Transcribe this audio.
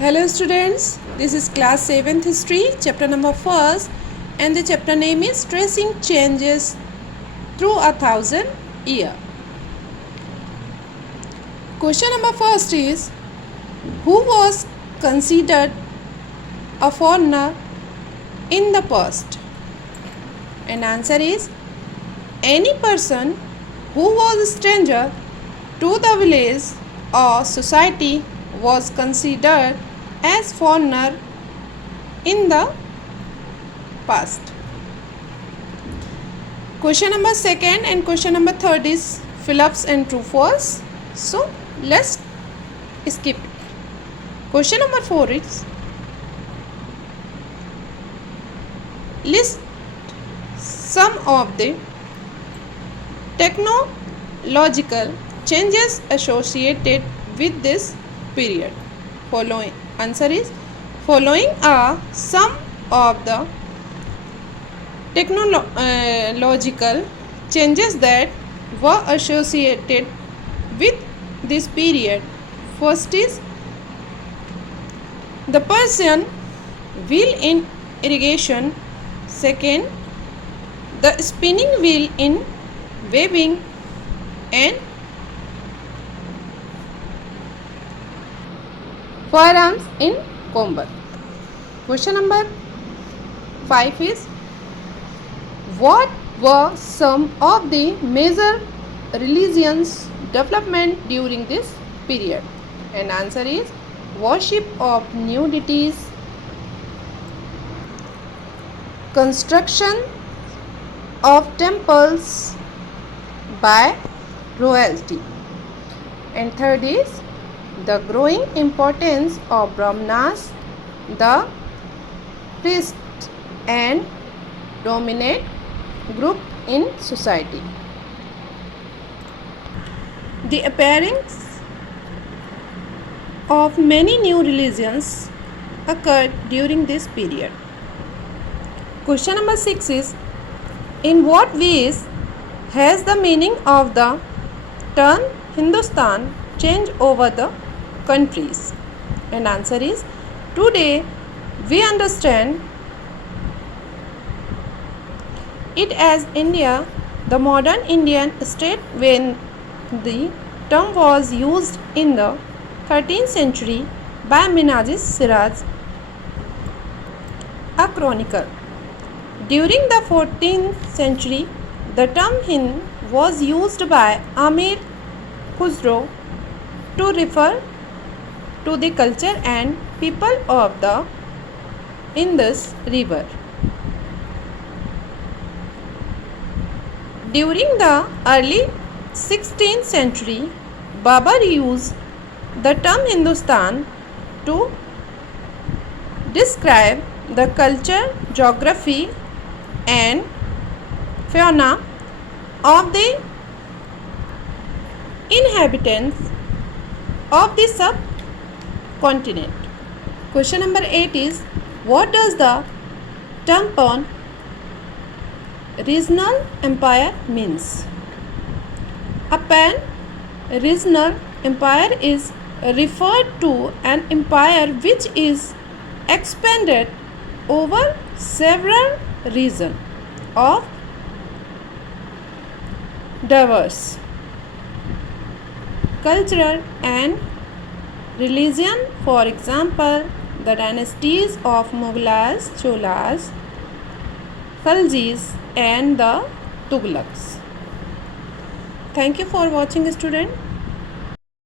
Hello students, this is class 7th history, chapter number 1st, and the chapter name is Tracing Changes Through 1,000 Years. Question number 1st is, who was considered a foreigner in the past? And answer is, any person who was a stranger to the village or society was considered as foreigner in the past. Question number 2nd and question number 3rd is fill-ups and true false. So let's skip it. Question number 4 is, list some of the technological changes associated with this period. Following answer is, following are some of the technological changes that were associated with this period. First is the Persian wheel in irrigation. Second, the spinning wheel in weaving, and firearms in combat. Question number 5 is, what were some of the major religions development during this period? And answer is, worship of new deities, construction of temples by royalty, and third is the growing importance of brahmanas, the priests and dominant group in society. The appearance of many new religions occurred during this period. Question number 6 is, in what ways has the meaning of the term Hindustan changed over the countries? And answer is, today we understand it as India, the modern Indian state. When the term was used in the 13th century by Minhaj Siraj, a chronicle. During the 14th century, the term Hind was used by Amir Khusro to refer to the culture and people of the Indus River. During the early 16th century, Babur used the term Hindustan to describe the culture, geography and fauna of the inhabitants of the subcontinent. Question number 8 is, what does the term pan-regional empire means? A pan-regional empire is referred to an empire which is expanded over several regions of diverse cultural and religion. For example, the dynasties of Mughals, Cholas, Khaljis and the Tughlaqs. Thank you for watching, student.